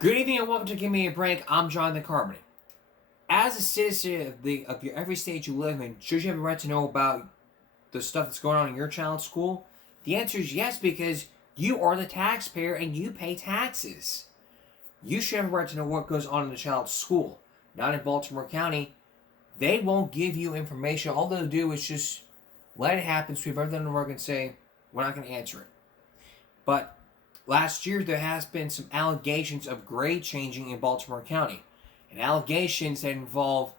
Good evening and welcome to Give Me a Break. I'm Jonathan Carpenter. As a citizen of your every state you live in, should you have a right to know about the stuff that's going on in your child's school? The answer is yes, because you are the taxpayer and you pay taxes. You should have a right to know what goes on in the child's school. Not in Baltimore County. They won't give you information. All they'll do is just let it happen, sweep everything under the rug, and say, we're not going to answer it. But last year, there has been some allegations of grade changing in Baltimore County, and allegations that involve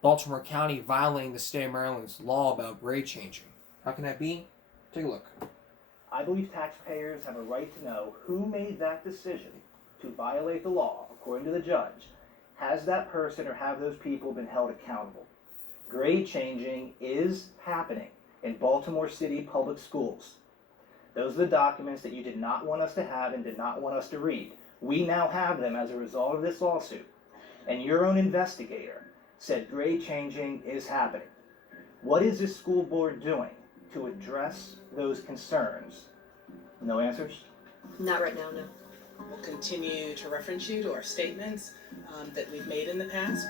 Baltimore County violating the state of Maryland's law about grade changing. How can that be? Take a look. I believe taxpayers have a right to know who made that decision to violate the law, according to the judge. Has that person or have those people been held accountable? Grade changing is happening in Baltimore City public schools. Those are the documents that you did not want us to have and did not want us to read. We now have them as a result of this lawsuit. And your own investigator said grade changing is happening. What is this school board doing to address those concerns? No answers? Not right now, no. We'll continue to reference you to our statements that we've made in the past.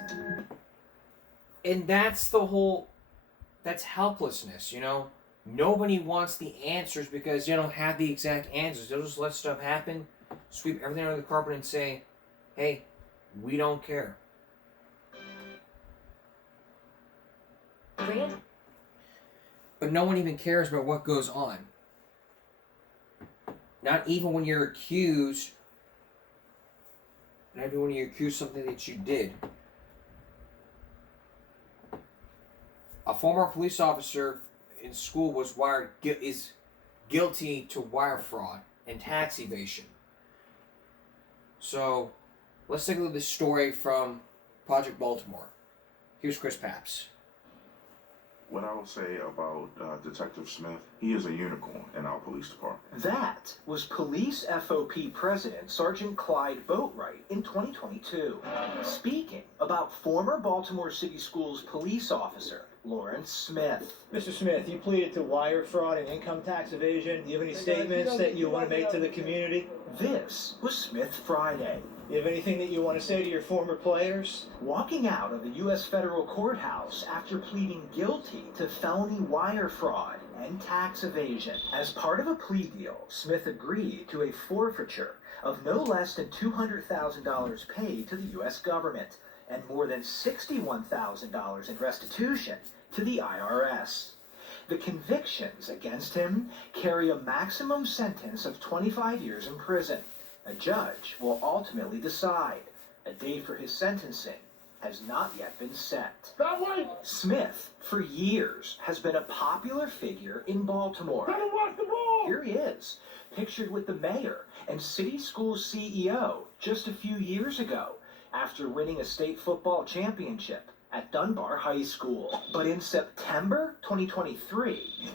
And that's that's helplessness, you know? Nobody wants the answers because they don't have the exact answers. They'll just let stuff happen, sweep everything under the carpet and say, hey, we don't care. Grant? But no one even cares about what goes on. Not even when you're accused. Not even when you're accused of something that you did. A former police officer in school is guilty to wire fraud and tax evasion. So, let's take a look at this story from Project Baltimore. Here's Chris Papps. What I will say about Detective Smith, he is a unicorn in our police department. That was Police FOP President Sergeant Clyde Boatwright in 2022, speaking about former Baltimore City Schools police officer Lawrence Smith. Mr. Smith, you pleaded to wire fraud and income tax evasion. Do you have any statements that you want to make to the community? This was Smith Friday. Do you have anything that you want to say to your former players? Walking out of the U.S. federal courthouse after pleading guilty to felony wire fraud and tax evasion. As part of a plea deal, Smith agreed to a forfeiture of no less than $200,000 paid to the U.S. government and more than $61,000 in restitution to the IRS. The convictions against him carry a maximum sentence of 25 years in prison. A judge will ultimately decide. A date for his sentencing has not yet been set. Smith, for years, has been a popular figure in Baltimore. Here he is, pictured with the mayor and city school CEO just a few years ago after winning a state football championship at Dunbar High School. But in September 2023,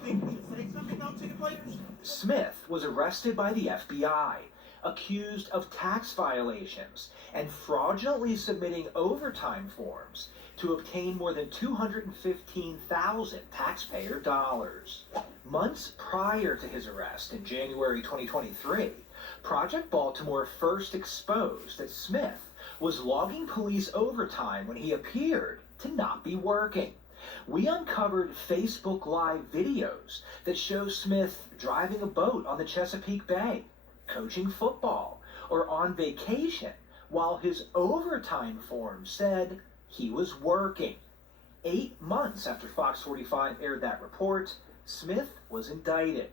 Smith was arrested by the FBI, accused of tax violations and fraudulently submitting overtime forms to obtain more than $215,000 taxpayer dollars. Months prior to his arrest in January 2023, Project Baltimore first exposed that Smith was logging police overtime when he appeared to not be working. We uncovered Facebook Live videos that show Smith driving a boat on the Chesapeake Bay, coaching football, or on vacation, while his overtime form said he was working. 8 months after Fox 45 aired that report, Smith was indicted.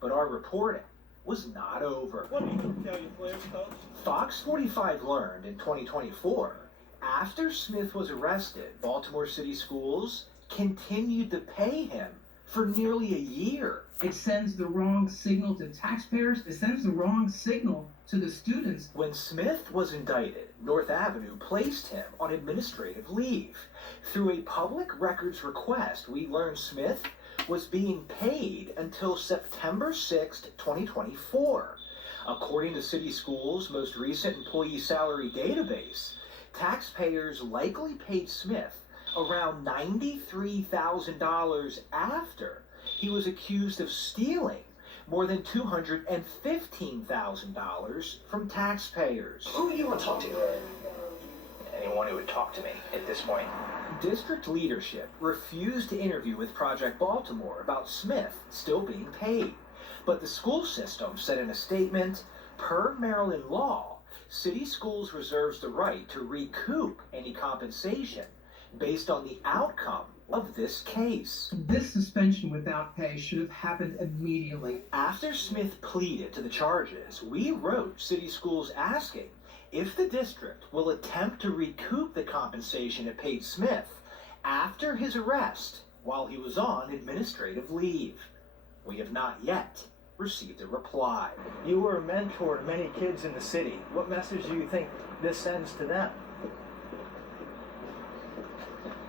But our reporting was not over. What do you tell your players, Coach? Fox 45 learned in 2024, after Smith was arrested, Baltimore City Schools continued to pay him for nearly a year. It sends the wrong signal to taxpayers. It sends the wrong signal to the students. When Smith was indicted, North Avenue placed him on administrative leave. Through a public records request, we learned Smith was being paid until September 6, 2024. According to City Schools' most recent employee salary database, taxpayers likely paid Smith around $93,000 after he was accused of stealing more than $215,000 from taxpayers. Who do you want to talk to? Anyone who would talk to me at this point. District leadership refused to interview with Project Baltimore about Smith still being paid. But the school system said in a statement, per Maryland law, city schools reserves the right to recoup any compensation based on the outcome of this case. This suspension without pay should have happened immediately. After Smith pleaded to the charges, we wrote city schools asking if the district will attempt to recoup the compensation it paid Smith after his arrest while he was on administrative leave. We have not yet received a reply. You were a mentor to many kids in the city. What message do you think this sends to them?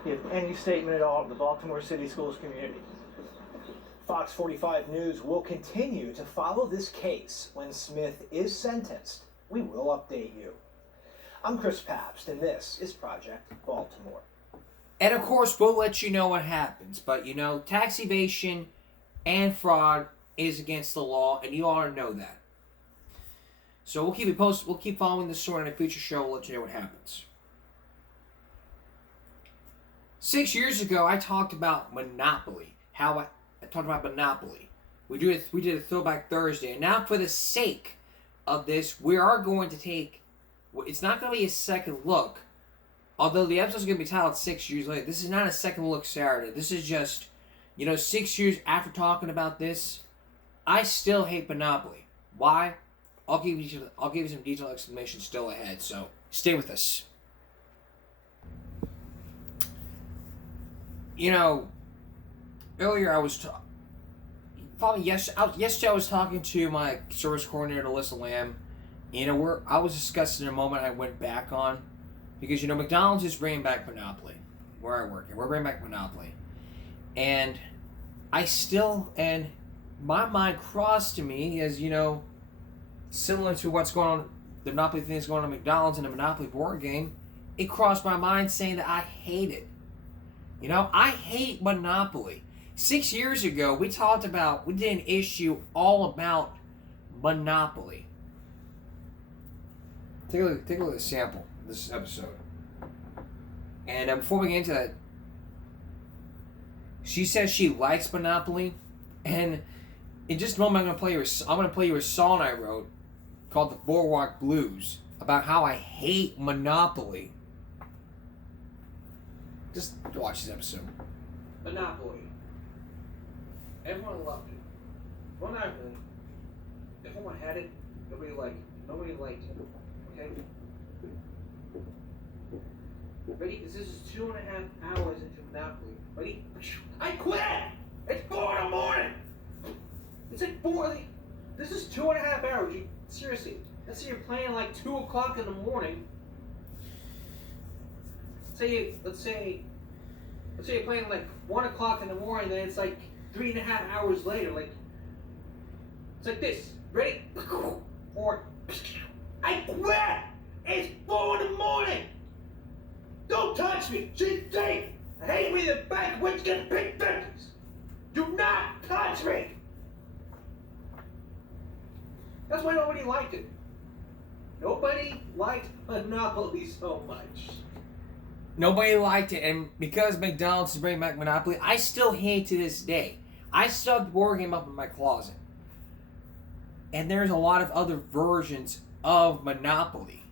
Do you have any statement at all of the Baltimore City Schools community? Fox 45 News will continue to follow this case. When Smith is sentenced, we will update you. I'm Chris Pabst, and this is Project Baltimore. And of course, we'll let you know what happens. But you know, tax evasion and fraud is against the law, and you ought to know that. So we'll keep you posted. We'll keep following this story in a future show. We'll let you know what happens. 6 years ago, I talked about Monopoly. I talked about Monopoly. We did a Throwback Thursday, and now for the sake of this, we are going to take. It's not going to be a second look, although the episode's going to be titled 6 years later. This is not a second look Saturday. This is just, 6 years after talking about this, I still hate Monopoly. Why? I'll give you some detailed explanation still ahead. So stay with us. Earlier I was yesterday I was talking to my service coordinator, Alyssa Lamb. I was discussing a moment I went back on because McDonald's is bringing back Monopoly where I work, and we're bringing back Monopoly, and my mind crossed to me as similar to what's going on, the Monopoly thing that's going on at McDonald's and the Monopoly board game. It crossed my mind saying that I hate it. I hate Monopoly. 6 years ago, we did an issue all about Monopoly. Take a look at the sample of this episode. And before we get into that, she says she likes Monopoly, and in just a moment I'm going to play you a song I wrote called The Boardwalk Blues about how I hate Monopoly. Just watch this episode. Monopoly. Everyone loved it. Monopoly. Everyone had it. Nobody liked it. Okay? Ready? This is 2.5 hours into Monopoly. Ready? I quit! It's 4 in the morning! It's like 4. This is 2.5 hours. Seriously. Let's say you're playing like 2 o'clock in the morning. Let's say you're playing like 1 o'clock in the morning, then it's like 3.5 hours later. It's like this. Ready? Or I quit! It's 4 in the morning! Don't touch me! She's safe! I hate me in the back when you get big fingers! Do not touch me! That's why nobody liked it. Nobody liked Monopoly so much. Nobody liked it, and because McDonald's is bringing back Monopoly, I still hate it to this day. I still have the board game up in my closet. And there's a lot of other versions of Monopoly.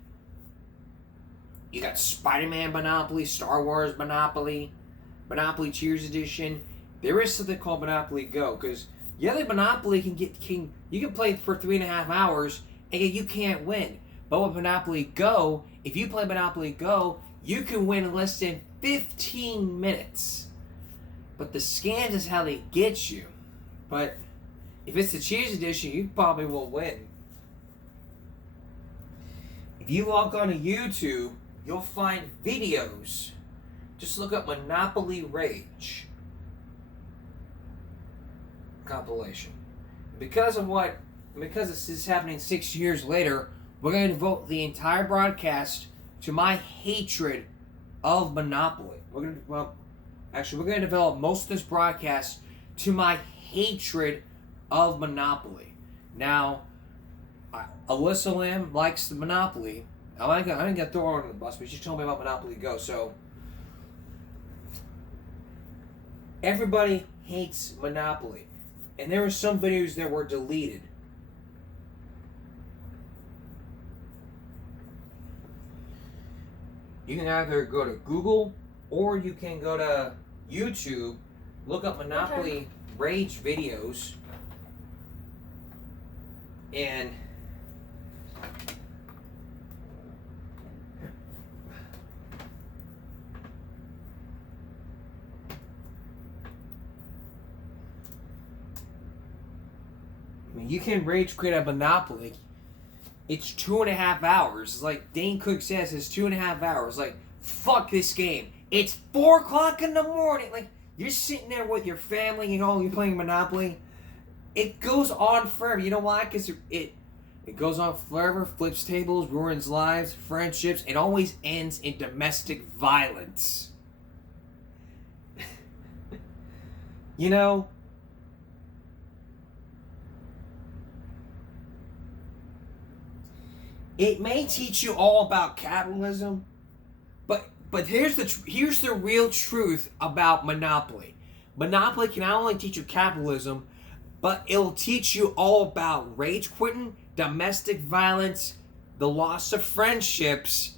You got Spider-Man Monopoly, Star Wars Monopoly, Monopoly Cheers Edition. There is something called Monopoly Go, because the other Monopoly you can play for 3.5 hours and you can't win. But with Monopoly Go, if you play Monopoly Go, you can win in less than 15 minutes. But the scams is how they get you. But if it's the Cheers Edition, you probably will win. If you log on to YouTube, you'll find videos. Just look up Monopoly Rage compilation. Because this is happening 6 years later, we're going to devote the entire broadcast to my hatred of Monopoly. We're going to develop most of this broadcast to my hatred of Monopoly. Now, Alyssa Lamb likes the Monopoly. I didn't get thrown under the bus, but she told me about Monopoly Go. So everybody hates Monopoly, and there were some videos that were deleted. You can either go to Google or you can go to YouTube, look up Monopoly Rage videos, and you can rage quit at Monopoly. It's 2.5 hours. It's like Dane Cook says, it's 2.5 hours. Like, fuck this game. It's 4 o'clock in the morning. Like, you're sitting there with your family, you're playing Monopoly. It goes on forever. You know why? Because it goes on forever, flips tables, ruins lives, friendships. It always ends in domestic violence. You know? It may teach you all about capitalism, but here's the real truth about Monopoly. Monopoly can not only teach you capitalism, but it'll teach you all about rage quitting, domestic violence, the loss of friendships,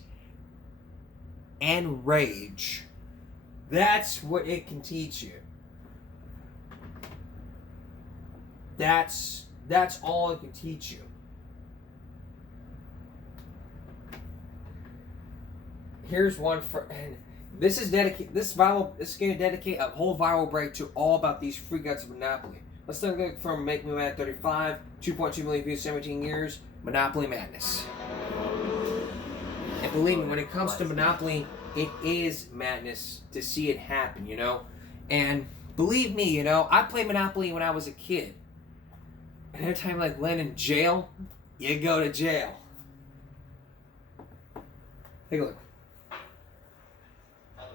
and rage. That's what it can teach you. That's all it can teach you. Here's one for, and this is going to dedicate a whole viral break to all about these freakouts of Monopoly. Let's look from Make Me Mad 35, 2.2 million views, 17 years, Monopoly Madness. And believe me, when it comes to Monopoly, it is madness to see it happen, And believe me, I played Monopoly when I was a kid. And every time I land in jail, you go to jail. Take a look.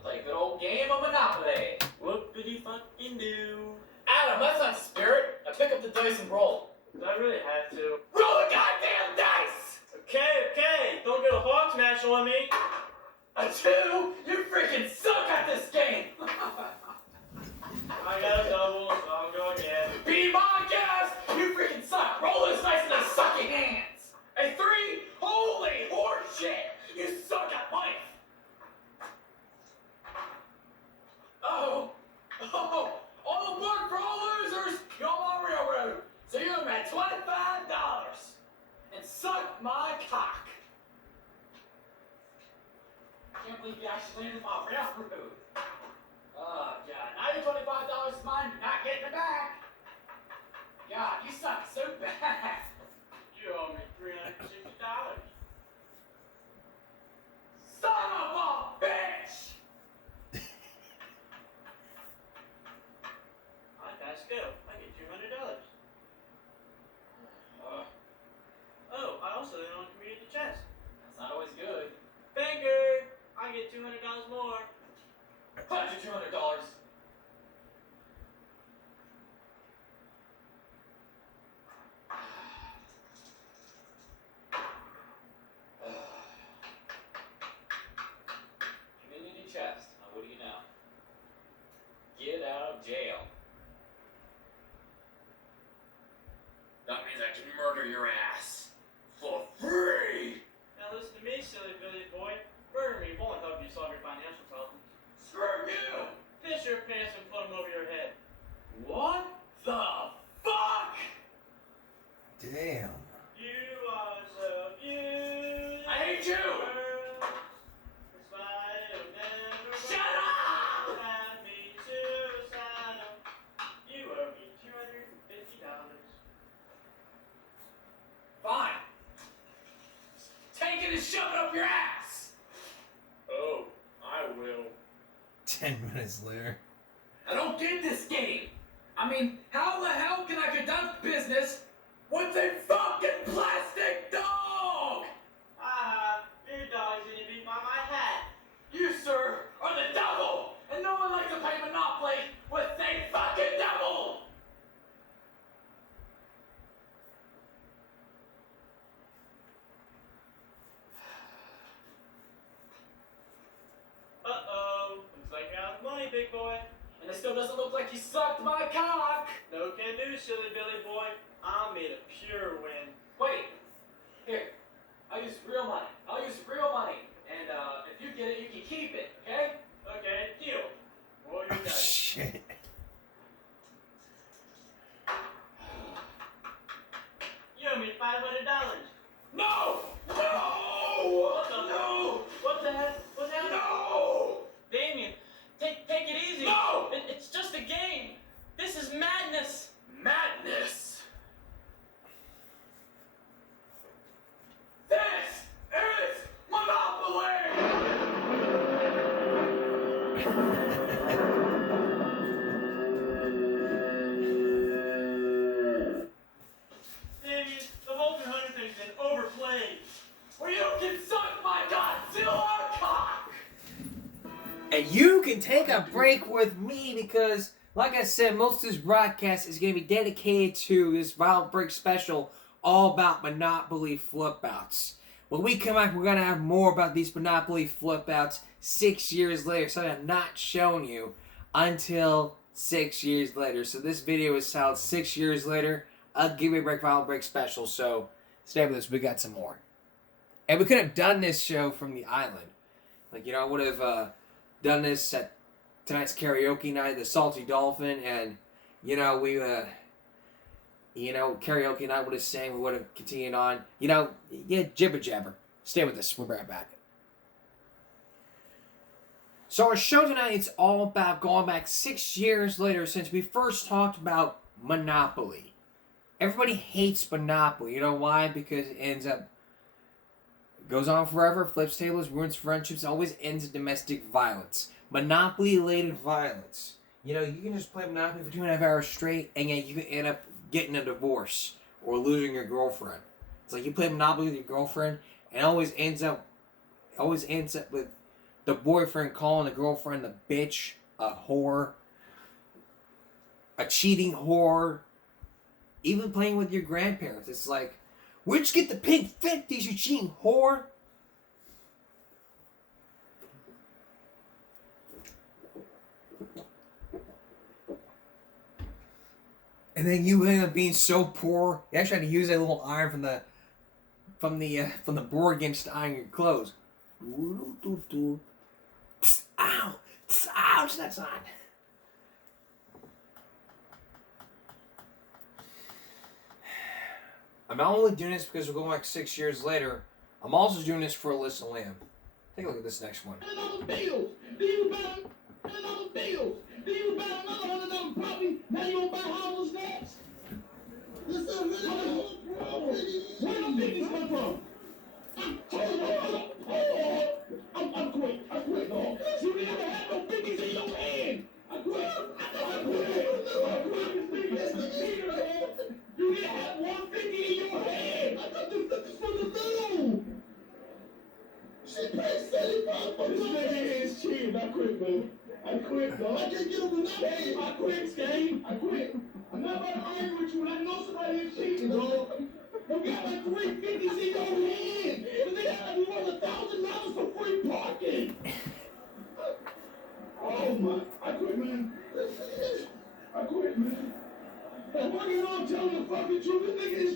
Play a good old game of Monopoly. What did you fucking do? Adam, that's not spirit. Now pick up the dice and roll. Do I really have to? Roll the goddamn dice! Okay. Don't get a hog smash on me. A 2? You freaking suck at this game! I got a double, so I'm going again. Be my guest! You freaking suck! Roll those dice in the sucking hands! A 3? Holy horseshit! You suck at life! All aboard for all losers! You're on my railroad! So you made $25! And suck my cock! I can't believe you actually landed my railroad! Oh, God. Now your $25 is mine, you're not getting it back! God, you suck so bad! You owe me $360. Son of a bitch! Let's go. I get $200. Oh, I also then on community chest. That's not always good. Banker! I get $200 more. How'd you $200? Community chest. Now what do you know? Get out of jail. That means I can murder your ass. For free! Now listen to me, silly Billy boy. Murder me won't help you solve your financial problems. Screw you! Piss your pants and put them over your head. What the fuck? Damn. You are so beautiful. I hate you! Shut up! Have me suicidal. You owe me $250. Fine. Take it and shove it up your ass! Oh, I will. 10 minutes later. I don't get this game. I mean, how the hell can I conduct business with a fucking plastic dog? Your dog's gonna beat by my hat. You, sir, are the devil, and no one likes to play Monopoly with a fucking devil. still doesn't look like you sucked my cock. No can do, silly Billy boy. I'm made of pure wind. Wait, here. I'll use real money. I'll use real money. And if you get it, you can keep it, okay? Okay, deal. Roll your dice. Shit. You owe me $500. No! No! No! What the heck? What's happening? No! Damien, take it easy. No! It's just a game. This is madness. Madness! This is Monopoly! Damien, the whole 300 thing's been overplayed. Where you can suck my Godzilla cock! And you can take a break with me because, like I said, most of this broadcast is going to be dedicated to this Violent Break special all about Monopoly flip outs. When we come back, we're going to have more about these Monopoly flip outs 6 years later. So I'm not showing you until 6 years later. So this video is held 6 years later. I'll give you a break, Violent Break special. So stay with us. We got some more. And we could have done this show from the island. Like, you know, I would have done this at tonight's karaoke night, the Salty Dolphin, and, you know, we, karaoke night would have sang, we would have continued on. You know, yeah, jibber jabber. Stay with us. We'll be right back. So our show tonight is all about going back 6 years later since we first talked about Monopoly. Everybody hates Monopoly. You know why? Because it ends up goes on forever, flips tables, ruins friendships, always ends in domestic violence. Monopoly-related violence. You know, you can just play Monopoly for 2.5 hours straight, and yet you can end up getting a divorce or losing your girlfriend. It's like you play Monopoly with your girlfriend, and it always ends up with the boyfriend calling the girlfriend the bitch, a whore, a cheating whore. Even playing with your grandparents, it's like, where'd you get the pink 50s, you cheating whore? And then you end up being so poor, you actually had to use that little iron from the board game to iron your clothes. Ow! Ouch! That's on. I'm not only doing this because we're going back 6 years later, I'm also doing this for Alyssa Lamb. Take a look at this next one. Another bill. Do you buy another bill? Do you buy another $100 property? Now you gonna buy houses next? This is really where the biggest come from? I'm quick. I quit, dog. You never had no biggies in your hand. I quit. You didn't have 150 in your hand. I got the 50 from the bill. She paid 75 for this nigga is cheating. I quit, man. I quit, dog. I can't get him enough. Hey, I quit, Skate. I quit. I'm not about to argue with you when I know somebody is cheating, dog. You got like 350s in your hand. But they got like $1,000 for free parking. Oh my. I quit, man. I quit, man. I'm working on telling the fucking truth. This nigga is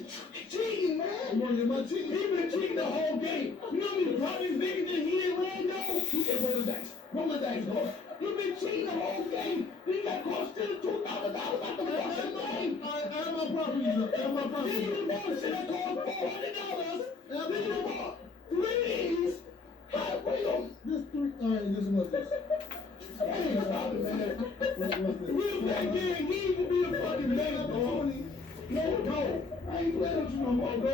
cheating, man. I'm working my cheating. He been cheating the whole game. You know how many properties niggas that he didn't land on? You can roll the dice. Roll the dice, dog. You been cheating the whole game. You got caught stealing $2,000 out the fucking game. Add my properties up. Add my properties up. Then you bought shit that cost $400. Then you bought 3 halfway on. Just 3. Alright, this was this. Hey, stop it, man. Real back there, he ain't gonna be a fucking man, dog. No. I ain't playing with you no more, dog.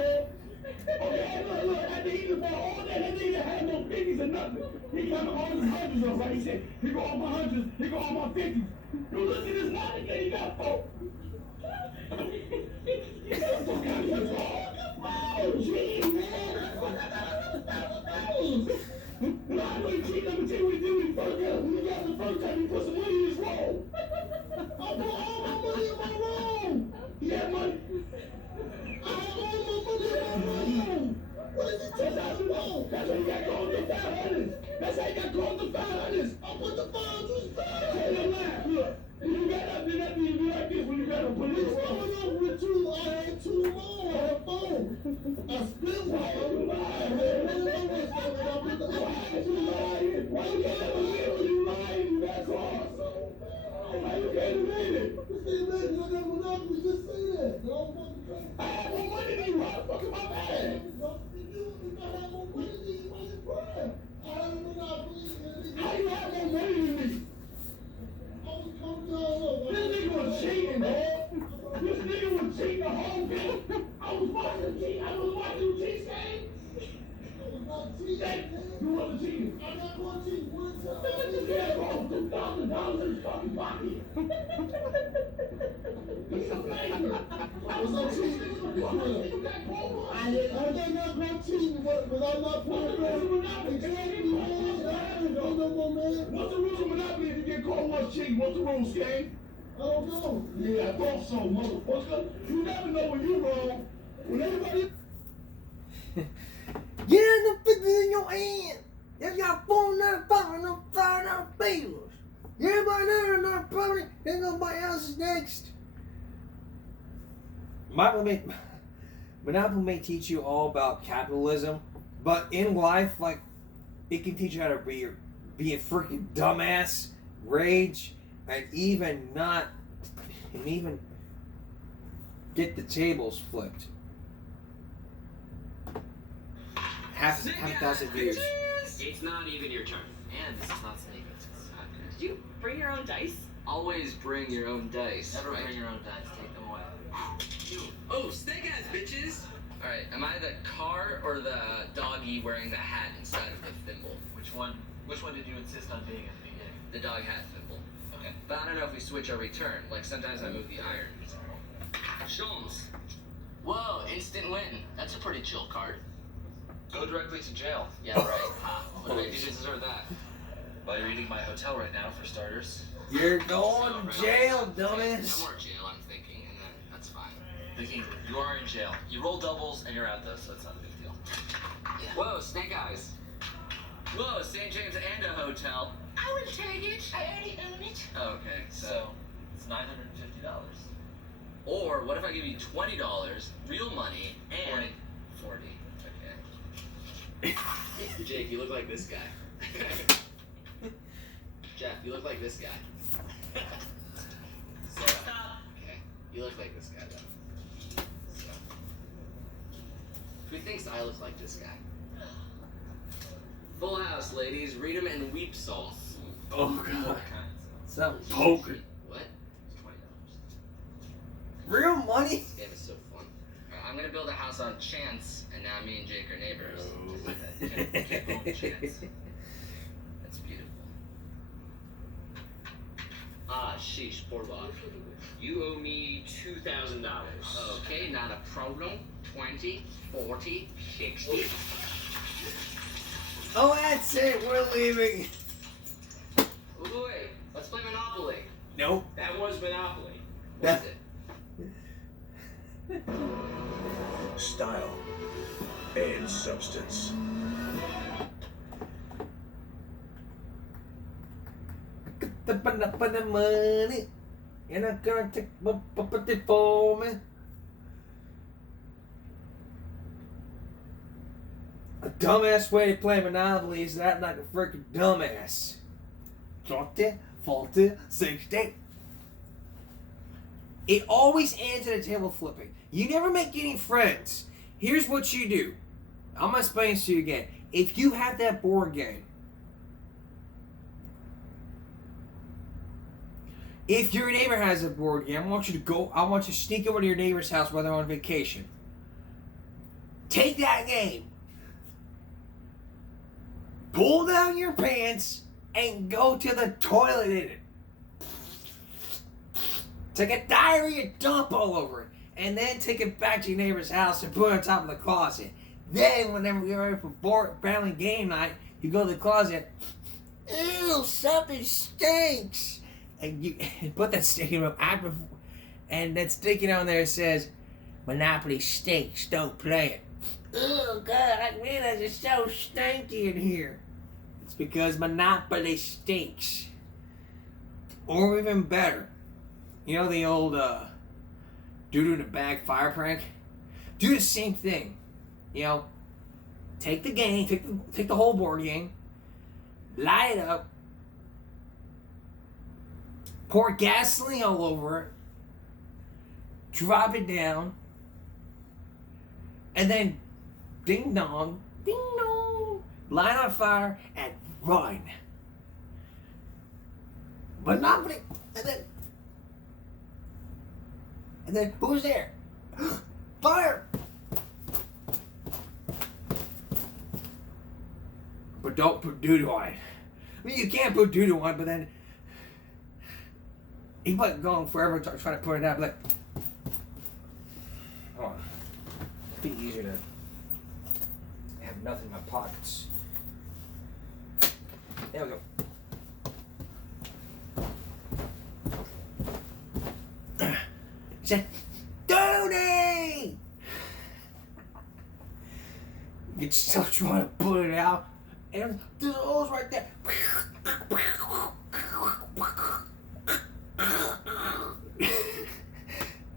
Okay, look, at the end of all that nigga had no 50s or nothing. He got all his hundreds up, like he said. He got all my hundreds, he got all my 50s. You look at this line again, he got 4. He got 4 guys, dog. Oh, gee, man. No, I know you cheating. I'm gonna tell you what he did when he first got him. When he got him the first time, he put some money in his roll. I put all my money in my roll. He had money. I had all my money in my roll. What is he telling us? That's how you got called the 500s. That's how you got called the 500s. I put the 500s back. Tell your lie. Look, I got Monopoly, just say that. No, I have more money than you. How the fuck am I mad? If I had more money than you, what's the problem? I have a Monopoly. How you have more money than me? I was coming down. This nigga was cheating, dog. This nigga was cheating the whole game. I was watching the cheat. I was watching the cheat game. I was not cheating. You wasn't cheating. I'm not going to cheat. One time. Yeah, bro. $2,000 in his fucking pocket. He's a banger. I was not cheating. I was not going to cheat, but I'm not playing. What's the rules of Monopoly if you get caught once cheating? What's the rules, gang? I don't know. Yeah, I thought so, motherfucker. You never know when you're wrong. When everybody... Get the figures in your hand. You got $4.95 bills. Everybody there in our property, then nobody else is next. Monopoly may teach you all about capitalism, but in life, like, it can teach you how to be a freaking dumbass, rage, and even get the tables flipped. Half a thousand views. It's not even your turn. And this is not Snake. Did you bring your own dice? Always bring your own dice. Never bring your own dice. Take them away. Oh, Snake Eyes, bitches! Alright, am I the car or the doggy wearing the hat inside of the thimble? Which one did you insist on being at the beginning? The dog hat thimble. Okay. But I don't know if we switch every turn. Like, sometimes I move the iron. Shums. Whoa, instant win. That's a pretty chill card. Go directly to jail. Yeah, right. What do I do to deserve that? Well, you're eating my hotel right now, for starters. You're going to jail, dumbass. No more jail, I'm thinking, and then that's fine. Thinking, you are in jail. You roll doubles and you're out though, so it's not a big deal. Yeah. Whoa, Snake Eyes. Whoa, St. James and a hotel. I will take it. I already own it. Oh, okay, So, it's $950. Or what if I give you $20, real money, and 40. Okay. Jake, you look like this guy. Jeff, you look like this guy. Stop. Okay. You look like this guy though. So. Who thinks I look like this guy? Full house, ladies. Read 'em and weep sauce. Oh god. What kind? It's not poker. What? It's $20. Real money? This game is so fun. Alright, I'm gonna build a house on chance, and now me and Jake are neighbors. Can't own chance. That's beautiful. Ah, sheesh, boardwalk. You owe me $2,000. Okay, not a problem. 20, 40, 60. Oh, that's it. We're leaving. Wait, let's play Monopoly. Nope. That was Monopoly. What is it? Style and substance. The money. You're not gonna take it for me. A dumbass way to play Monopoly is that like a freaking dumbass. 30, 40, 60. It always ends in a table flipping. You never make any friends. Here's what you do. I'm gonna explain this to you again. If you have that board game, if your neighbor has a board game, I want you to sneak over to your neighbor's house while they're on vacation. Take that game. Pull down your pants and go to the toilet in it. Take a diarrhea dump all over it. And then take it back to your neighbor's house and put it on top of the closet. Then, whenever you're ready for family game night, you go to the closet. Ew, something stinks. And you put that sticky note out, and that sticky note on there says, Monopoly stinks, don't play it. Oh God, I realize it's so stinky in here. It's because Monopoly stinks. Or even better, you know the old doo-doo in a bag fire prank? Do the same thing. You know, take the game, take the whole board game, light it up, pour gasoline all over it, drop it down, and then ding dong, light on fire, and run. Monopoly, and then who's there? Fire! But don't put doo-doo on it. I mean, you can't put doo-doo on, but then he might go on forever trying to put it out. Like, hold on. It'd be easier to have nothing in my pockets. There we go. He said, Dooney! You're still trying to put it out, and there's a hose right there.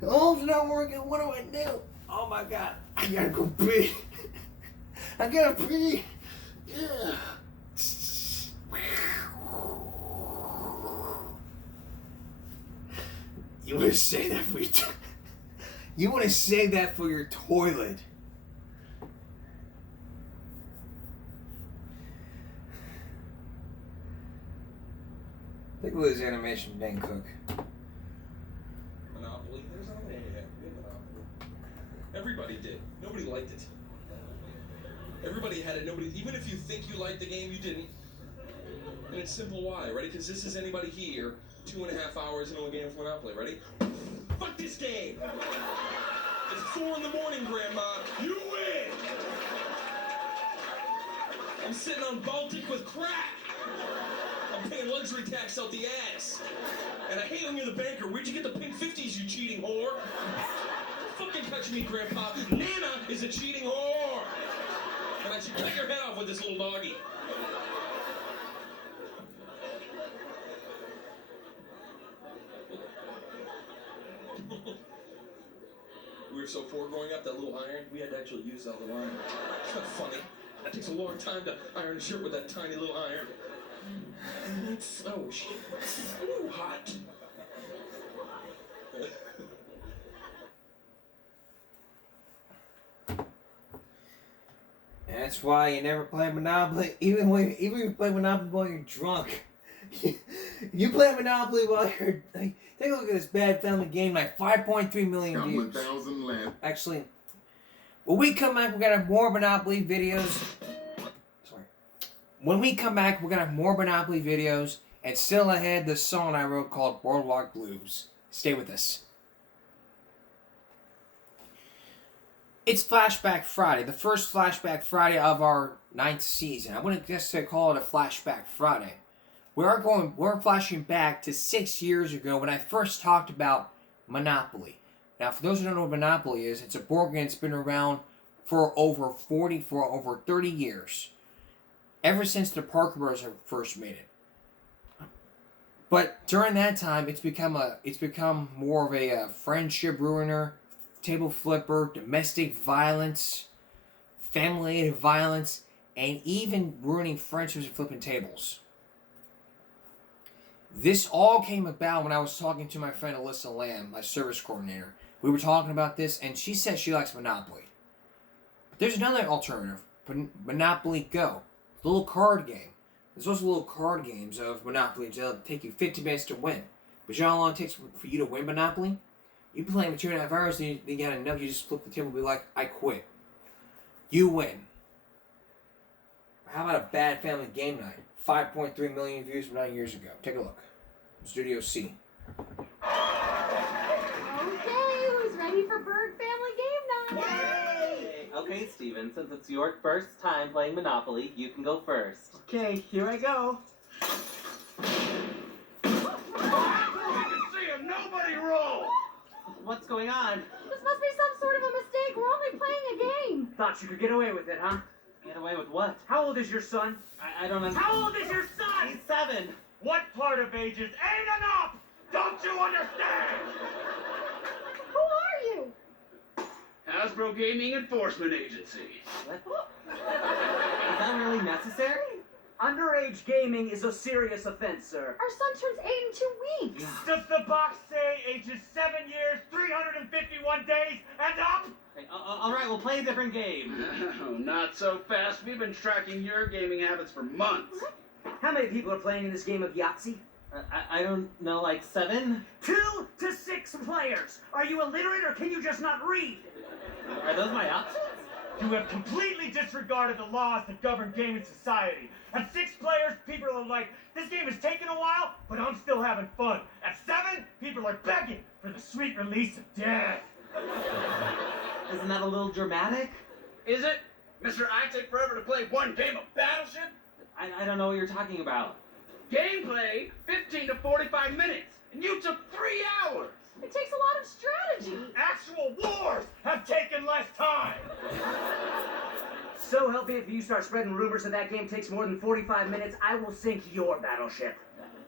The hole's not working. What do I do? Oh my God! I gotta go pee. I gotta pee. Yeah. You want to say that for your you want to say that for your toilet? Look at this animation, Dan Cook. Monopoly. There's no way we had Monopoly. Everybody did. Nobody liked it. Everybody had it. Nobody. Even if you think you liked the game, you didn't. And it's simple why. Ready? Because this is anybody here. 2.5 hours into a game of Monopoly. Ready? Fuck this game. It's 4 in the morning, Grandma. You win. I'm sitting on Baltic with crack. I'm paying luxury tax out the ass. And I hate when you're the banker. Where'd you get the pink 50s, you cheating whore? Don't fucking touch me, Grandpa. Nana is a cheating whore. And I should cut your head off with this little doggy. We were so poor growing up, that little iron, we had to actually use that little iron. It's not funny. It takes a long time to iron a shirt with that tiny little iron. Oh shit, it's so hot. That's why you never play Monopoly, even if you play Monopoly while you're drunk. You play Monopoly while you're like, take a look at this bad family game, like 5.3 million views. Actually, when we come back, we're gonna have more Monopoly videos. Sorry. When we come back, we're gonna have more Monopoly videos, and still ahead, the song I wrote called Boardwalk Blues. Stay with us. It's Flashback Friday, the first Flashback Friday of our 9th season. I wouldn't necessarily call it a Flashback Friday. We're flashing back to 6 years ago when I first talked about Monopoly. Now, for those who don't know what Monopoly is, it's a board game that's been around for over 30 years. Ever since the Parker Brothers first made it. But during that time, it's become more of a friendship ruiner, table flipper, domestic violence, family violence, and even ruining friendships and flipping tables. This all came about when I was talking to my friend Alyssa Lamb, my service coordinator. We were talking about this, and she said she likes Monopoly. But there's another alternative, Monopoly Go, the little card game. There's also little card games of Monopoly that'll take you 50 minutes to win. But you know how long it takes for you to win Monopoly? You play for 2.5 hours, then you get enough, you just flip the table and be like, I quit. You win. How about a bad family game night? 5.3 million views from 9 years ago. Take a look. Studio C. Okay, who's ready for Berg Family Game Night? Yay! Okay, Steven, since it's your first time playing Monopoly, you can go first. Okay, here I go. Nobody roll! What's going on? This must be some sort of a mistake. We're only playing a game. Thought you could get away with it, huh? Get away with what? How old is your son? I don't understand. How old is your son? He's 7. What part of age is 8 enough? Don't you understand? Who are you? Hasbro Gaming Enforcement Agency. What? Is that really necessary? Underage gaming is a serious offense, sir. Our son turns 8 in 2 weeks. Does the box say ages 7 years, 351 days, and up? Hey, alright, we'll play a different game. No, not so fast. We've been tracking your gaming habits for months. How many people are playing in this game of Yahtzee? I don't know, like 7? 2 to 6 players. Are you illiterate or can you just not read? Are those my options? You have completely disregarded the laws that govern gaming society. At 6 players, people are like, this game is taking a while, but I'm still having fun. At 7, people are begging for the sweet release of death. Isn't that a little dramatic? Is it? Mr. I take forever to play one game of Battleship? I don't know what you're talking about. Gameplay, 15 to 45 minutes, and you took 3 hours. It takes a lot of strategy. Actual wars have taken less time. So help me, if you start spreading rumors that game takes more than 45 minutes, I will sink your battleship.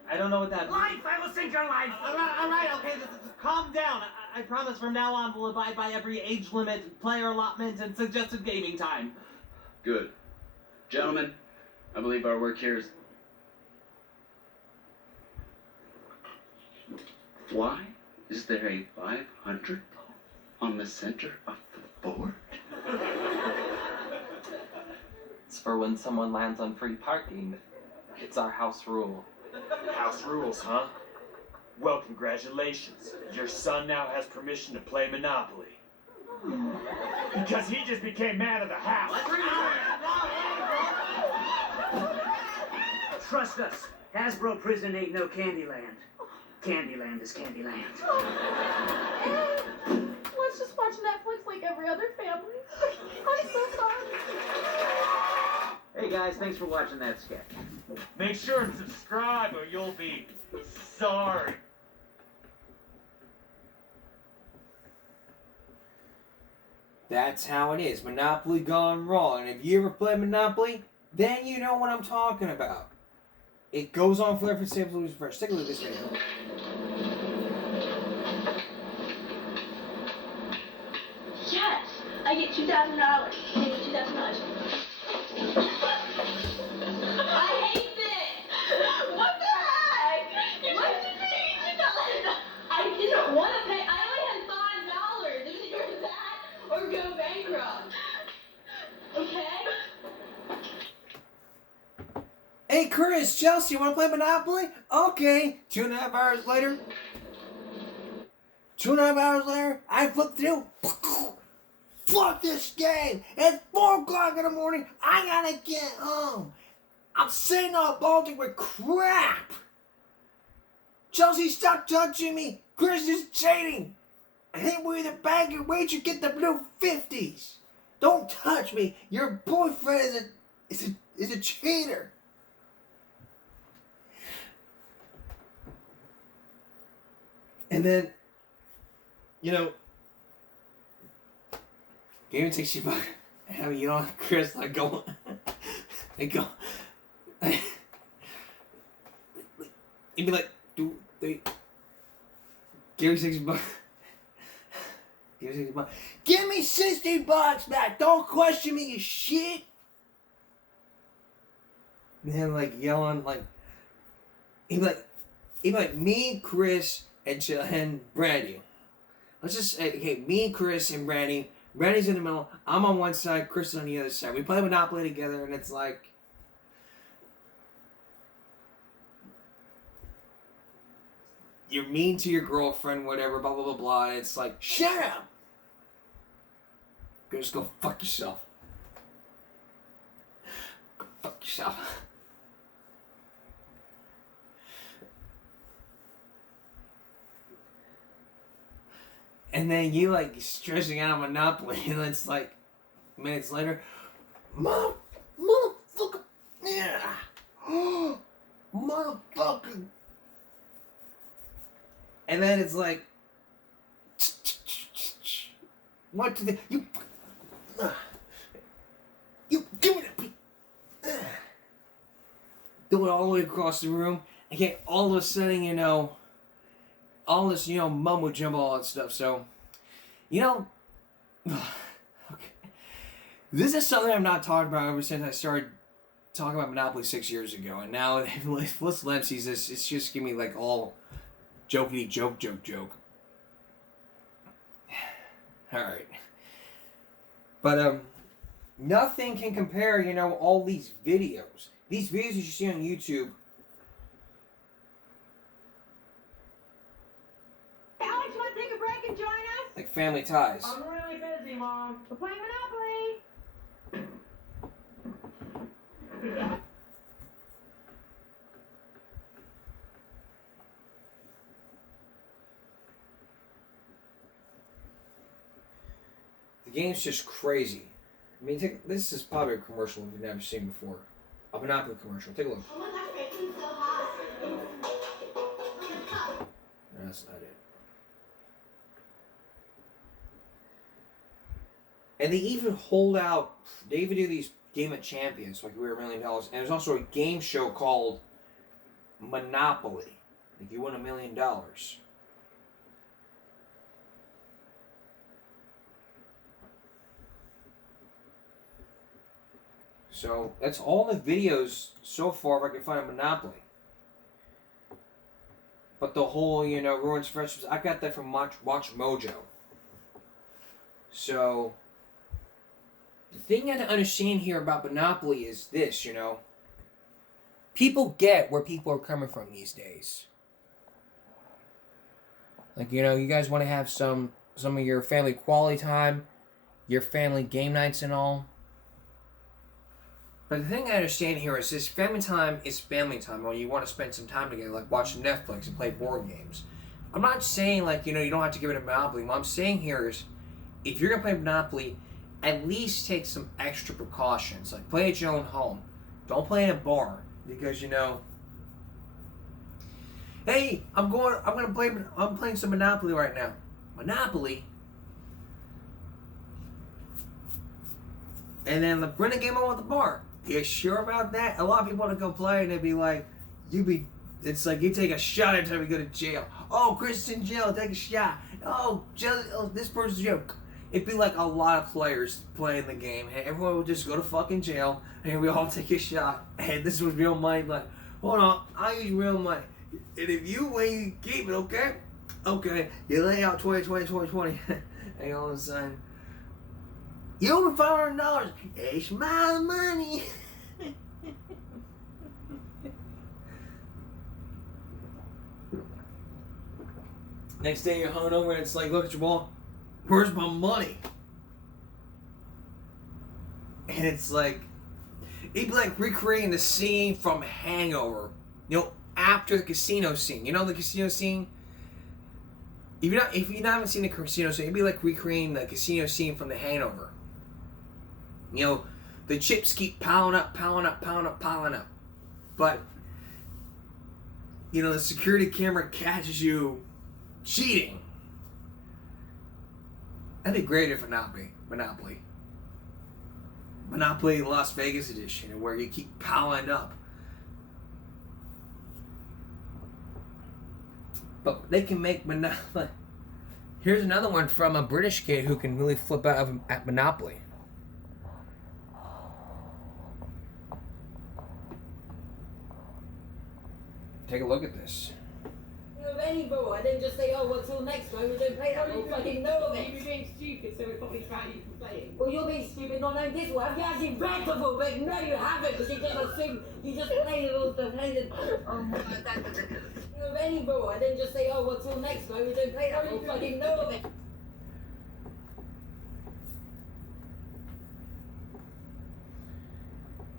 I don't know what that means. Life! I will sink your life! Alright, okay, calm down. I promise from now on we'll abide by every age limit, player allotment, and suggested gaming time. Good. Gentlemen, I believe our work here is... Why is there a 500 on the center of the board? It's for when someone lands on free parking. It's our house rule. House rules, huh? Well, congratulations. Your son now has permission to play Monopoly. Because he just became man of the house. Trust us, Hasbro Prison ain't no Candyland. Candyland is Candyland. Let's just watch Netflix like every other family. I'm so sorry. Hey guys, thanks for watching that sketch. Make sure and subscribe or you'll be sorry. That's how it is. Monopoly gone wrong. And if you ever play Monopoly, then you know what I'm talking about. It goes on forever and saves lose first. Take a look at this video. Yes, I get $2,000. I get $2,000. I hate this. What the heck? Why did you say $2,000? I didn't want to pay. I only had $5. It was either that or go bankrupt. Okay? Hey Chris, Chelsea, wanna play Monopoly? Okay. 2.5 hours later. 2.5 hours later, I flipped through. Fuck this game! It's 4 o'clock in the morning. I gotta get home. I'm sitting on Baltic with crap. Chelsea, stop touching me. Chris is cheating. I think we're the banker. Where'd you get the blue 50s? Don't touch me. Your boyfriend is a cheater. And then, you know, game takes you back. And I'm yelling at Chris like go. He'd be like, do they? Give me $60. Give me $60. Give me $60 back. Don't question me, you shit. And then like yelling like, he'd be like me, Chris, and Brandy. Let's just say, okay, me, Chris, and Brandy. Brandy's in the middle. I'm on one side. Chris is on the other side. We play Monopoly together, and it's like, you're mean to your girlfriend, whatever, blah, blah, blah, blah. And it's like, shut up. Just go fuck yourself. Go fuck yourself. And then you like stressing out on Monopoly, and it's like minutes later, motherfucker, yeah, motherfucker. And then it's like, what do you give it a do it all the way across the room, and get all of a sudden, you know, all this, you know, mumbo jumbo, all that stuff. So, you know, okay, this is something I've not talked about ever since I started talking about Monopoly 6 years ago, and now Felicity Lamb sees this. It's just giving me like all jokey joke. All right, but nothing can compare. You know, all these videos. These videos that you see on YouTube. Alex, you want to take a break and join us? Like Family Ties. I'm really busy, Mom. We're playing Monopoly. The game's just crazy. I mean, this is probably a commercial we've never seen before. A Monopoly commercial. Take a look. Oh my gosh, it's so hot. No, that's not it. And they even hold out. They even do these Game of Champions, like we were $1 million. And there's also a game show called Monopoly. Like you win $1 million. So that's all the videos so far I can find on Monopoly. But the whole, you know, Ruins Friendships, I got that from Watch Mojo. So the thing I have to understand here about Monopoly is this, you know. People get where people are coming from these days. Like, you know, you guys want to have some of your family quality time, your family game nights and all. But the thing I understand here is this family time is family time when you want to spend some time together, like watching Netflix and play board games. I'm not saying, like, you know, you don't have to give it a Monopoly. What I'm saying here is, if you're going to play Monopoly, at least take some extra precautions. Like, play at your own home. Don't play in a bar. Because, you know, hey, I'm playing some Monopoly right now. Monopoly? And then bring the game on at the bar. You sure about that? A lot of people want to go play and they'd be like, it's like you take a shot every time you go to jail. Oh, Chris in jail, take a shot. Oh, this person's in jail. It'd be like a lot of players playing the game, and everyone would just go to fucking jail, and we all take a shot. And this was real money. Like, hold on, I'll use real money. And if you win, you keep it, okay? Okay, you lay out 20, 20, 20, 20. And all of a sudden, you owe me $500. It's my money. Next day you're hungover and it's like, look at your ball. Where's my money? And it's like, it'd be like recreating the scene from Hangover. You know, after the casino scene. You know the casino scene? If you haven't seen the casino scene, it'd be like recreating the casino scene from The Hangover. You know, the chips keep piling up. But, you know, the security camera catches you cheating. That'd be great if Monopoly Las Vegas edition, where you keep piling up. But they can make Monopoly. Here's another one from a British kid who can really flip out at Monopoly. Take a look at this. You're ready, bro. I didn't just say, oh, well, till next time we don't play that. We'll fucking know of it. You're being stupid, so we're probably trying to play it. Well, you're being stupid, not knowing this one. Have you actually read the book? But no, you haven't, because you just assume you just play it all stuff. Oh my god, that's ridiculous. You're ready, bro. I didn't just say, oh, well, till next time we don't play that. We'll fucking know of it.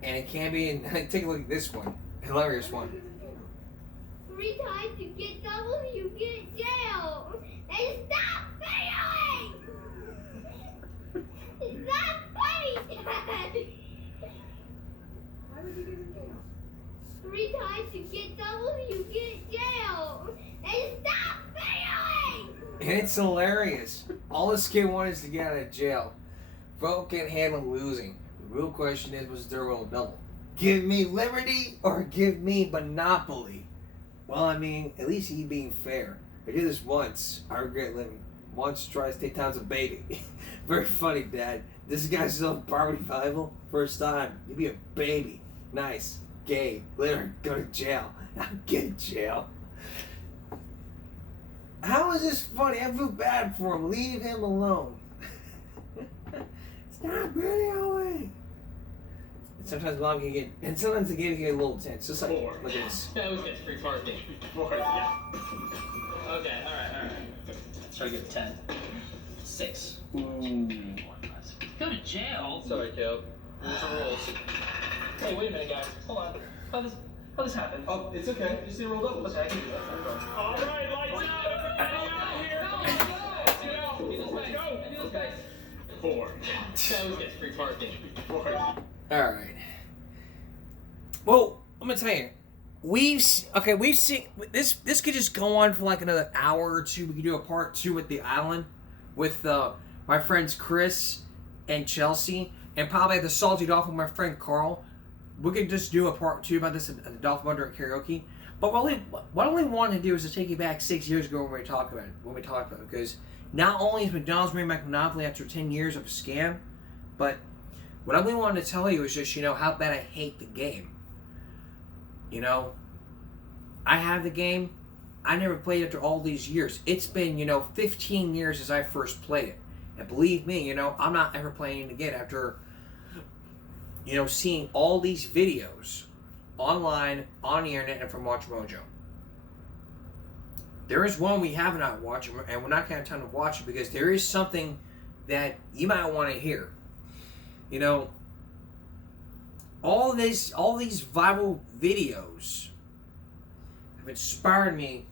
And it can be, take a look at this one. Hilarious one. 3 times you get double, you get jail. And stop failing! Stop fighting, Dad! Why would you get in jail? 3 times you get double, you get jail. And stop failing! And it's hilarious. All this kid wanted is to get out of jail. Bro can't handle losing. The real question is, was there a double? Give me liberty or give me Monopoly? Well, I mean, at least he being fair. I did this once. I regret living. Once tries to take time's a baby. Very funny, Dad. This guy's so poverty Bible. First time, you be a baby. Nice. Gay. Literally, go to jail. Not get to jail. How is this funny? I feel bad for him. Leave him alone. It's not really away. Sometimes mom can get, and sometimes the game can get a little tense. Just like, look at this. That was good. Free parking. Yeah. Okay, alright. Let's try to get 10. 6. Ooh. Go to jail? Sorry, Caleb. Rules are rules. Hey, wait a minute, guys. Hold on. How this happened? Oh, it's okay. Just see rolled up. Okay, I can do that. Alright, lights out! Everybody out here! Get out! Get this back. Go! 4. That was good. Free parking. 4. Alright. Well, I'm gonna tell you. We've seen this could just go on for like another hour or two. We could do a part 2 at the island with my friends Chris and Chelsea, and probably the Salty Dolphin with my friend Carl. We could just do a part 2 about this at the Dolphin Wonder Karaoke. But what we wanted to do is to take you back 6 years ago when we talked about it. Because not only is McDonald's bringing back Monopoly after 10 years of a scam, but what I really wanted to tell you is just, how bad I hate the game. I have the game. I never played it after all these years. It's been, 15 years since I first played it. And believe me, I'm not ever playing it again after, seeing all these videos online, on the internet, and from Watch Mojo. There is one we have not watched, and we're not going to have time to watch it because there is something that you might want to hear. All these viral videos have inspired me,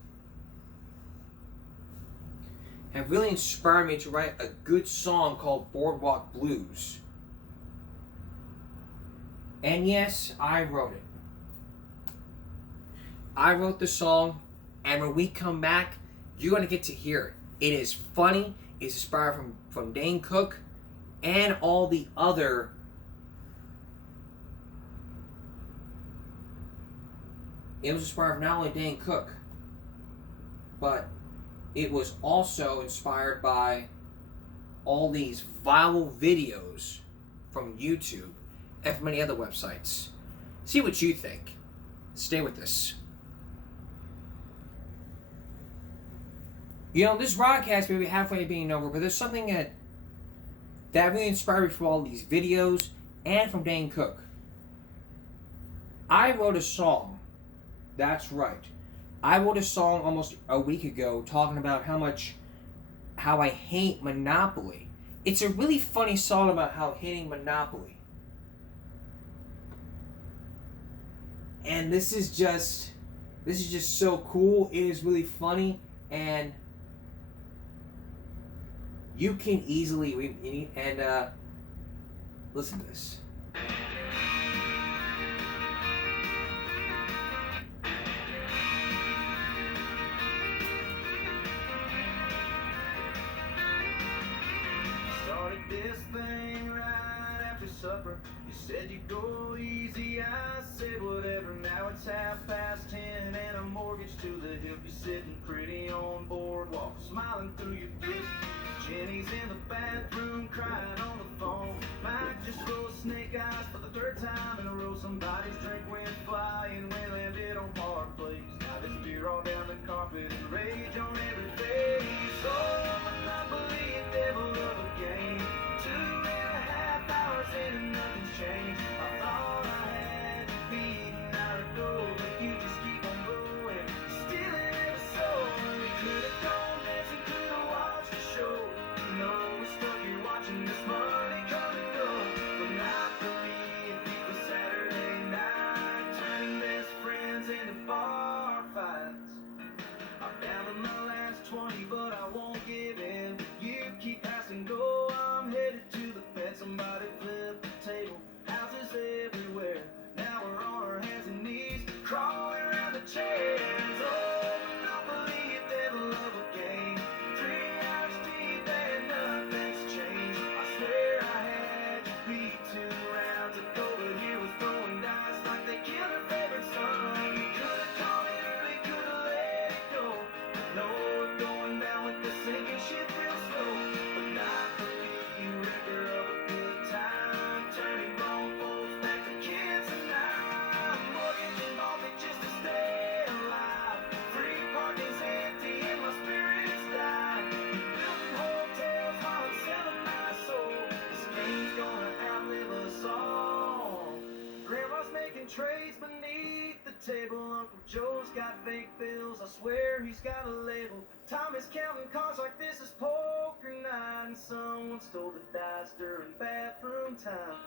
have really inspired me to write a good song called Boardwalk Blues. And yes, I wrote it. I wrote the song, and when we come back, you're going to get to hear it. It is funny, it's inspired from Dane Cook, and all the other it was inspired from not only Dane Cook, but it was also inspired by all these viral videos from YouTube and from many other websites. See what you think. Stay with us. This broadcast may be halfway being over, but there's something that really inspired me from all these videos and from Dane Cook. I wrote a song. That's right. I wrote a song almost a week ago talking about how I hate Monopoly. It's a really funny song about how hating Monopoly. And this is just so cool. It is really funny, and you can easily listen to this. Started this thing right after supper. You said you'd go easy, I said whatever. Now it's 10:30 and a mortgage to the hip. You're sitting pretty on boardwalk, smiling through your dip. Jenny's in the bathroom crying on the phone. Mike just rolled snake eyes for the 3rd time in a row. Somebody's drink went flying when landed on Park Place. Now there's beer all down the carpet and rage on every face. Oh, Monopoly, a devil of a game. 2.5 hours in and nothing's changed. I thought I had you beaten out of gold, but you just keep on going, stealing every soul. We could have gone dancing, could have watched the show. We're stuck here watching this money come and go. Monopoly, it equals Saturday night, turning best friends into bar fights. I'm down to my last trades beneath the table. Uncle Joe's got fake bills, I swear he's got a label. Tom is counting cards like this is poker night, and someone stole the dice during bathroom time.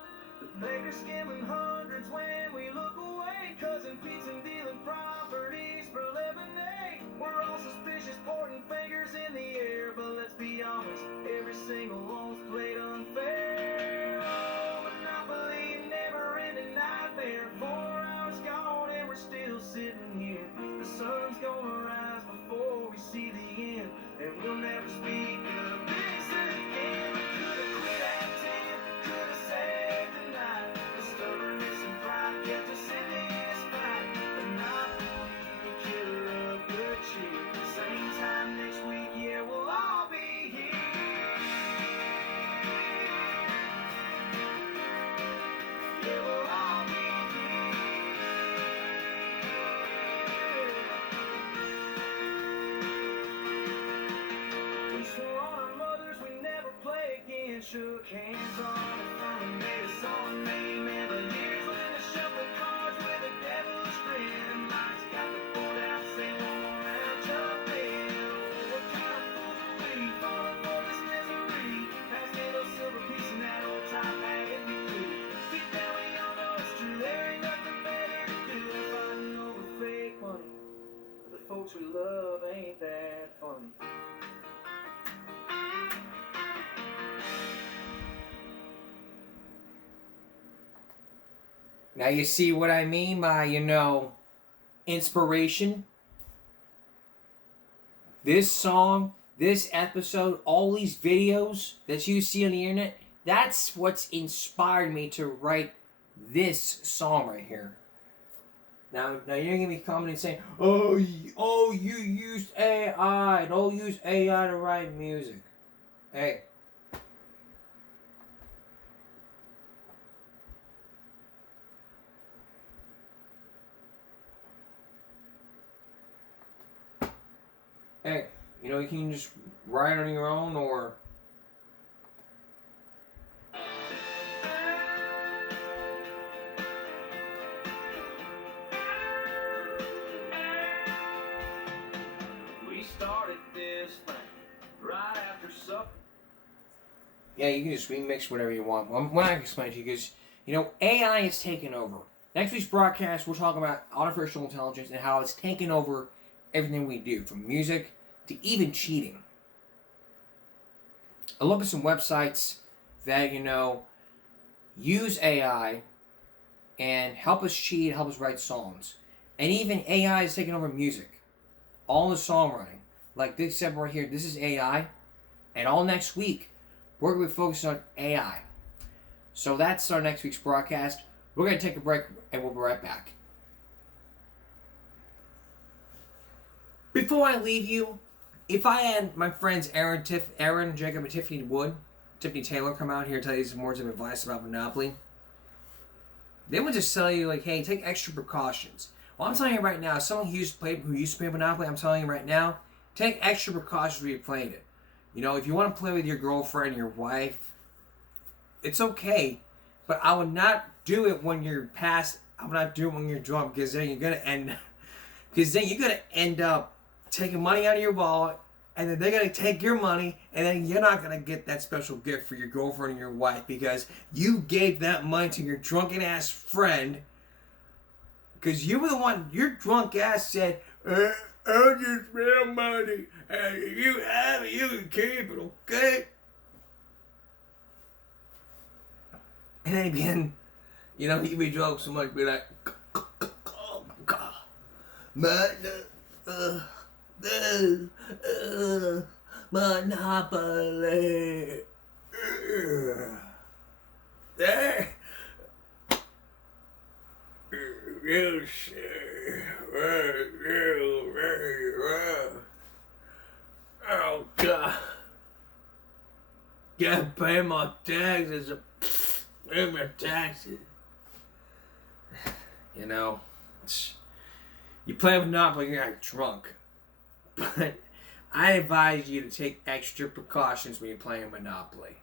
The banker's skimming hundreds when we look away. Cousin Pete's in dealing properties for lemonade. We're all suspicious, pointing fingers in the air, but let's be honest, every single one's played unfair. Oh, Monopoly, never-ending nightmare. 4 hours gone and we're still sitting here. The sun's gonna rise before we see the end, and we'll never speak of this again. We could've quit at 10, could've saved the night. The stubbornness and pride kept us in this fight. Monopoly, killer of good cheer. Same time next week, yeah, we'll all be here. Yeah, we'll all be here. We swore on our mothers we never play again. Shook hands on the phone and made us all a name. And the years went to shuffle cards with a devilish grin. And Mike's got the board out, say one more round, jump in. What kind of fools are we, falling for this misery? Pass me those silver piece and that old top bag if you please. Deep down we all know it's true, there ain't nothing better to do than fighting over fake money. But the folks we love ain't that funny. Now you see what I mean by, inspiration? This song, this episode, all these videos that you see on the internet, that's what's inspired me to write this song right here. Now you're going to be coming and saying, oh, you used AI. Don't use AI to write music. Hey. Hey, you can just write on your own, or We started this thing right after supper. yeah, you can just remix whatever you want. I'm not going to explain to you because, AI is taking over. Next week's broadcast, we're talking about artificial intelligence and how it's taken over everything we do, from music to even cheating. I look at some websites that, use AI and help us cheat, help us write songs. And even AI is taking over music. All the songwriting. Like this segment right here, this is AI. And all next week, we're going to be focusing on AI. So that's our next week's broadcast. We're going to take a break and we'll be right back. Before I leave you, if I had my friends Aaron, Jacob, and Tiffany Taylor come out here and tell you some words of advice about Monopoly, they would just tell you, like, hey, take extra precautions. Well, I'm telling you right now, someone who used to play Monopoly, I'm telling you right now, take extra precautions when you're playing it. If you want to play with your girlfriend, your wife, it's okay, but I would not do it when you're past. I would not do it when you're drunk, because then you're gonna end up taking money out of your wallet, and then they're gonna take your money, and then you're not gonna get that special gift for your girlfriend and your wife because you gave that money to your drunken ass friend. Because you were the one, your drunk ass said, I'll just spend money, and if you have it, you can keep it, okay? And then again, you'd be drunk so much, be like, oh, God, Monopoly. There. You see. Oh, God. Gotta pay my taxes. Pay my taxes. You play Monopoly, you're not drunk. But I advise you to take extra precautions when you're playing Monopoly.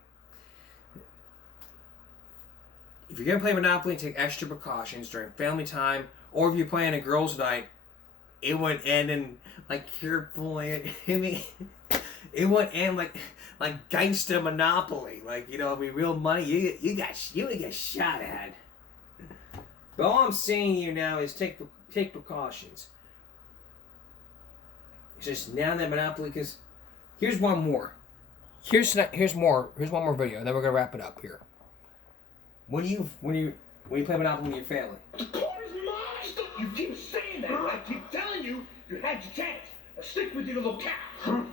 if you're gonna play Monopoly, take extra precautions during family time, or if you're playing a girls' night, it would end in like you're pulling. I mean, it would end like gangster Monopoly. Like, you know, it'd be real money. You would get shot at. But all I'm saying here now is take precautions. It's just now that Monopoly, because here's one more. Here's one more video, and then we're gonna wrap it up here. When you play Monopoly with your family. The quarter's mine! You keep saying that. I keep telling you, you had your chance. Now stick with your little cat.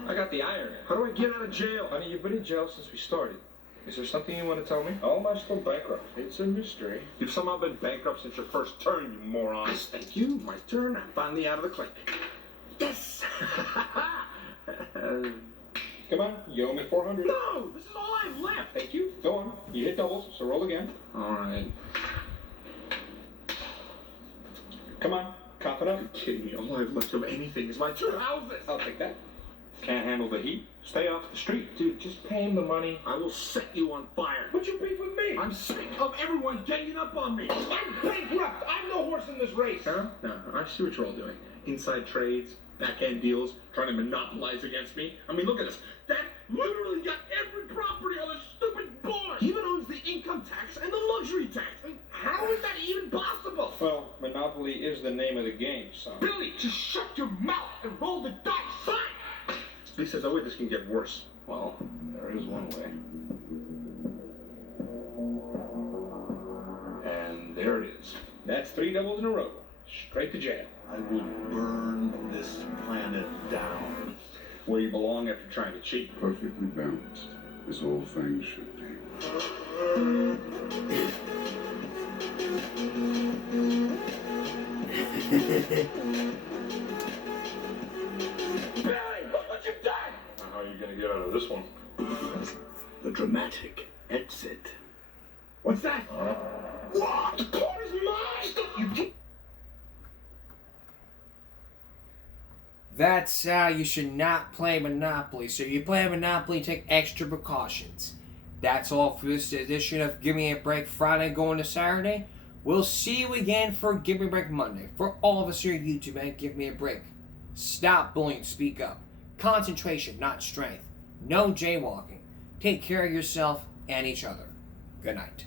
I got the iron. How do I get out of jail? Honey, you've been in jail since we started. Is there something you want to tell me? Oh, am I still bankrupt? It's a mystery. You've somehow been bankrupt since your first turn, you moron. Yes, thank you. My turn. I'm finally out of the clink. Yes! Come on, you owe me 400. No! This is all I have left! Thank you. Go on. You hit doubles, so roll again. All right. Come on, cough it up. You're kidding me. All I have left of anything is my 2 houses. I'll take that. Can't handle the heat? Stay off the street. Dude, just pay him the money. I will set you on fire. What's your beef with me? I'm sick of everyone ganging up on me. I'm bankrupt. I'm no horse in this race. No, I see what you're all doing. Inside trades, backhand deals, trying to monopolize against me. I mean, look at this. That literally got every property on the stupid board. He even owns the income tax and the luxury tax. I mean, how is that even possible? Well, Monopoly is the name of the game, son. Billy, just shut your mouth and roll the dice. Fine. He says, oh wait, this can get worse. Well, there is one way. And there it is. That's 3 doubles in a row. Straight to jail. I will burn this planet down. Where you belong after trying to cheat. Perfectly balanced, as all things should be. Barry, look what you've done! How are you going to get out of this one? The dramatic exit. What's that? What? The quarter's mine! You keep... That's how you should not play Monopoly. So if you play Monopoly, take extra precautions. That's all for this edition of Give Me a Break Friday going to Saturday. We'll see you again for Give Me a Break Monday. For all of us here at YouTube, man, give me a break. Stop bullying, speak up. Concentration, not strength. No jaywalking. Take care of yourself and each other. Good night.